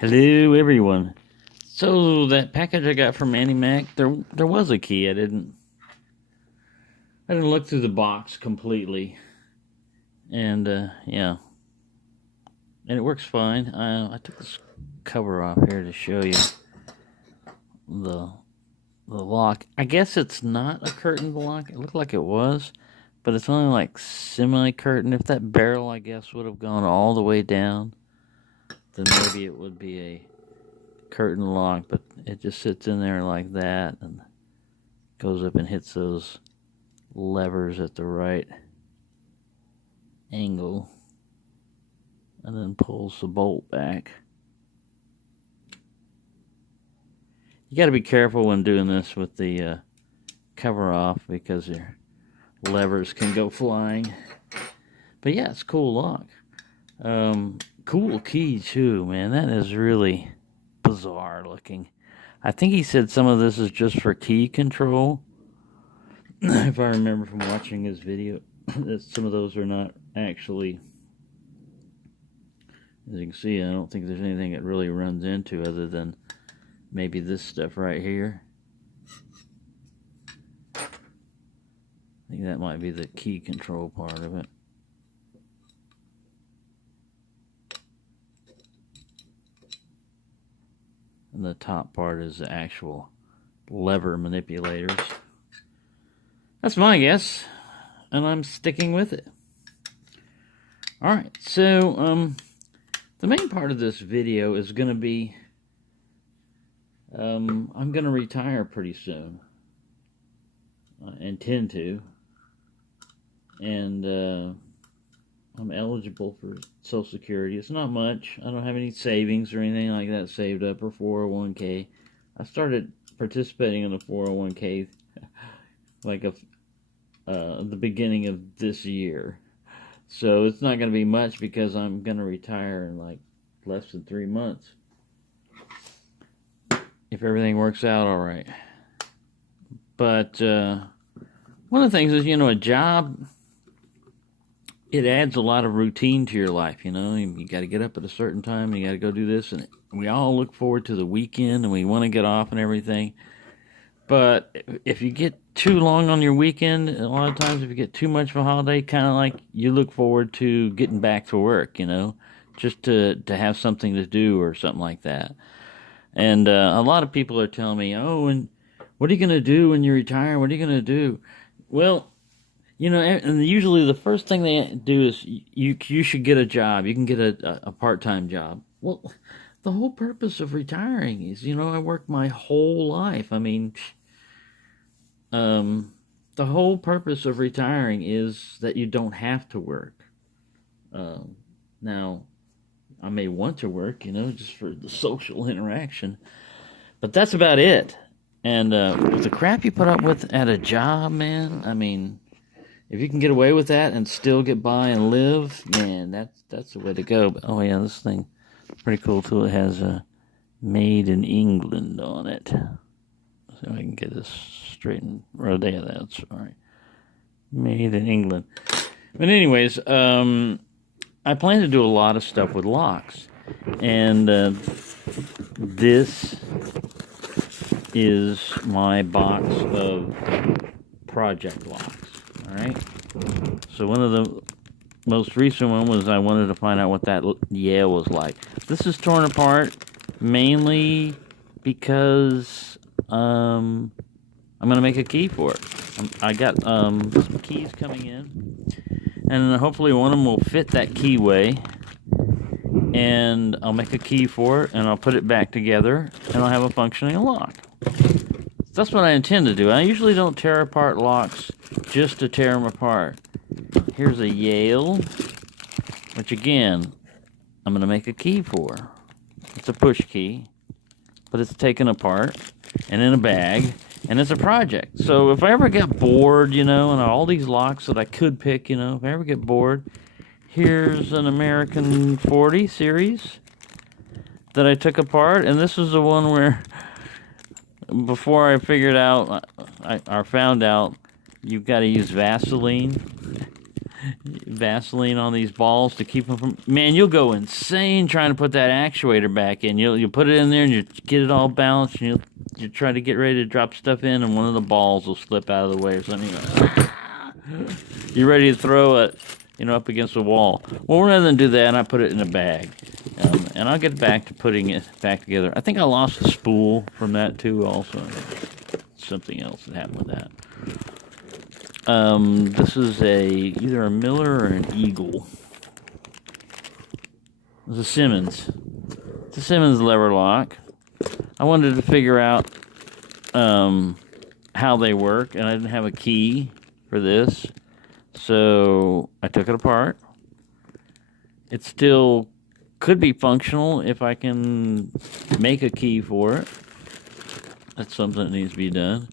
Hello, everyone. So that package I got from Annie Mac, there was a key. I didn't look through the box completely, and yeah, and it works fine. I took this cover off here to show you the the lock. I guess it's not a curtain lock. It looked like it was, but it's only like semi curtain. If that barrel, I guess, would have gone all the way down, then maybe it would be a curtain lock, but it just sits in there like that and goes up and hits those levers at the right angle and then pulls the bolt back. You got to be careful when doing this with the cover off because your levers can go flying. But yeah, it's a cool lock. Cool key too, man. That is really bizarre looking. I think he said some of this is just for key control. If I remember from watching his video, that some of those are not actually. As you can see, I don't think there's anything it really runs into other than maybe this stuff right here. I think that might be the key control part of it. And the top part is the actual lever manipulators. That's my guess, and I'm sticking with it. Alright, so the main part of this video is going to be I'm going to retire pretty soon. I intend to. And I'm eligible for Social Security. It's not much. I don't have any savings or anything like that saved up or 401k. I started participating in the 401k like the beginning of this year. So it's not going to be much because I'm going to retire in like less than 3 months. If everything works out all right. But one of the things is, a job, it adds a lot of routine to your life, You got to get up at a certain time, you got to go do this, and we all look forward to the weekend, and we want to get off and everything. But if you get too long on your weekend, a lot of times if you get too much of a holiday, kind of like you look forward to getting back to work, just to have something to do or something like that. And a lot of people are telling me, oh, and what are you going to do when you retire? What are you going to do? Well, and usually the first thing they do is you should get a job. You can get a part-time job. Well, the whole purpose of retiring is, I worked my whole life. I mean, the whole purpose of retiring is that you don't have to work. Now, I may want to work, just for the social interaction, but that's about it. And with the crap you put up with at a job, man, I mean, if you can get away with that and still get by and live, man, that's the way to go. But, oh yeah, this thing, pretty cool too. It has a "Made in England" on it. So I can get this straight and Rodeo. That's all right. Made in England. But anyways, I plan to do a lot of stuff with locks, and this is my box of project locks. All right. So one of the most recent one was I wanted to find out what that Yale was like. This is torn apart mainly because I'm gonna make a key for it. I got some keys coming in, and hopefully one of them will fit that keyway. And I'll make a key for it, and I'll put it back together, and I'll have a functioning lock. That's what I intend to do. I usually don't tear apart locks just to tear them apart. Here's a Yale, which again, I'm going to make a key for. It's a push key, but it's taken apart and in a bag, and it's a project. So if I ever get bored, and all these locks that I could pick, if I ever get bored, here's an American 40 series that I took apart, and this is the one where before I figured out, I found out you've got to use Vaseline Vaseline on these balls to keep them from... Man, you'll go insane trying to put that actuator back in. You'll put it in there and you get it all balanced, and you try to get ready to drop stuff in, and one of the balls will slip out of the way or something. You're ready to throw it, up against the wall. Well, rather than do that, I put it in a bag. And I'll get back to putting it back together. I think I lost a spool from that too also. Something else that happened with that. This is either a Miller or an Eagle. It's a Simmons. It's a Simmons lever lock. I wanted to figure out how they work, and I didn't have a key for this. So I took it apart. It still could be functional if I can make a key for it. That's something that needs to be done.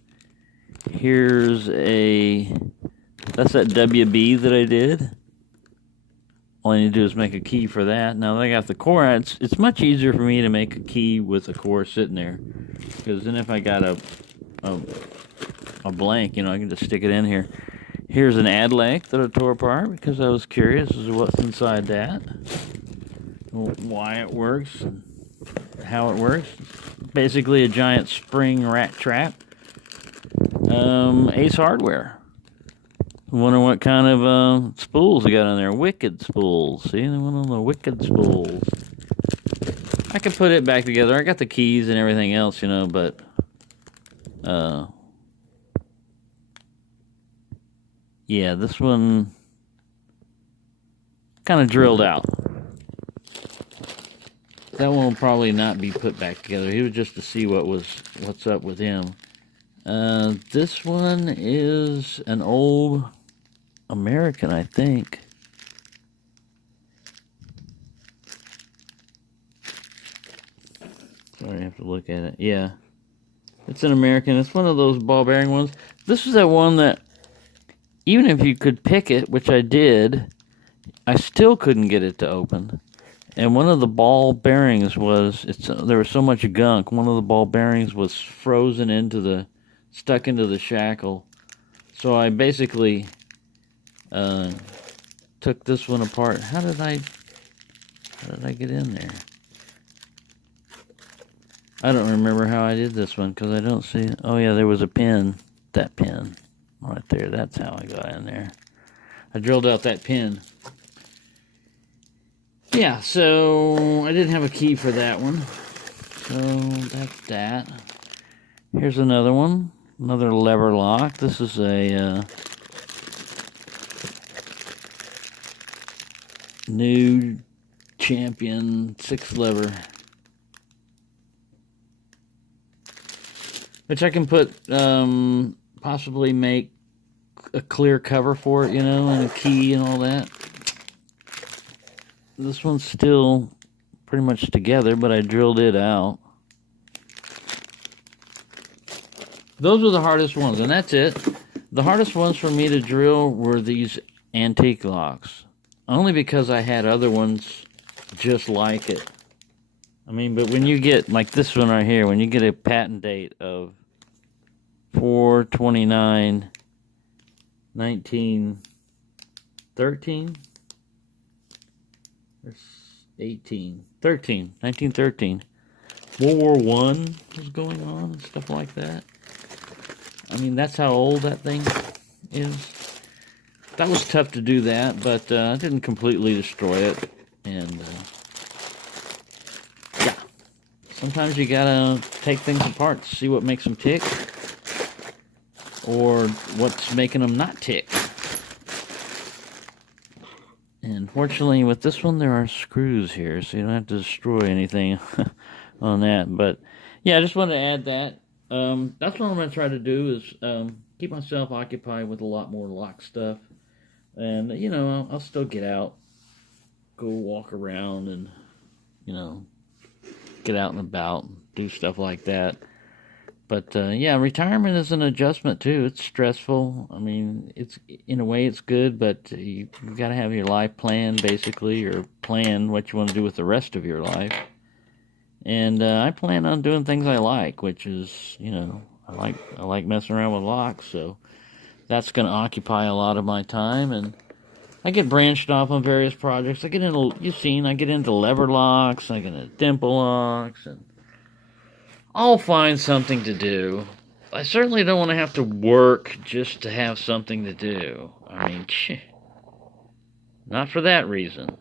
Here's that's that WB that I did. All I need to do is make a key for that. Now that I got the core, it's much easier for me to make a key with the core sitting there. Because then if I got a blank, I can just stick it in here. Here's an Adlec that I tore apart because I was curious as to what's inside that. Why it works and how it works. Basically a giant spring rat trap. Ace Hardware. Wonder what kind of spools they got on there. Wicked spools. See, they went on the Wicked spools. I could put it back together. I got the keys and everything else, but yeah, this one kind of drilled out. That one will probably not be put back together. He was just to see what's up with him. This one is an old American, I think. Sorry, I have to look at it. Yeah. It's an American. It's one of those ball bearing ones. This is that one that, even if you could pick it, which I did, I still couldn't get it to open. And one of the ball bearings there was so much gunk. One of the ball bearings was frozen stuck into the shackle. So I basically took this one apart. How did I get in there? I don't remember how I did this one because I don't see it. Oh yeah, there was a pin. That pin right there. That's how I got in there. I drilled out that pin. Yeah, so I didn't have a key for that one. So that's that. Here's another one. Another lever lock. This is a new Champion 6-lever. Which I can put, possibly make a clear cover for it, and a key and all that. This one's still pretty much together, but I drilled it out. Those were the hardest ones, and that's it. The hardest ones for me to drill were these antique locks. Only because I had other ones just like it. I mean, but when you get, like this one right here, when you get a patent date of 4/29/1913, there's 1913. World War I was going on and stuff like that. I mean, that's how old that thing is. That was tough to do that, but I didn't completely destroy it. And yeah, sometimes you gotta take things apart to see what makes them tick, or what's making them not tick. And fortunately, with this one, there are screws here, so you don't have to destroy anything on that. But yeah, I just wanted to add that. That's what I'm going to try to do is keep myself occupied with a lot more lock stuff. And, I'll still get out, go walk around and, get out and about, and do stuff like that. But, yeah, retirement is an adjustment, too. It's stressful. I mean, in a way, it's good, but you've got to have your life planned, basically, or plan what you want to do with the rest of your life. And I plan on doing things I like, which is, I like messing around with locks, so that's going to occupy a lot of my time. And I get branched off on various projects. I get into, I get into lever locks, I get into dimple locks, and I'll find something to do. I certainly don't want to have to work just to have something to do. I mean, not for that reason.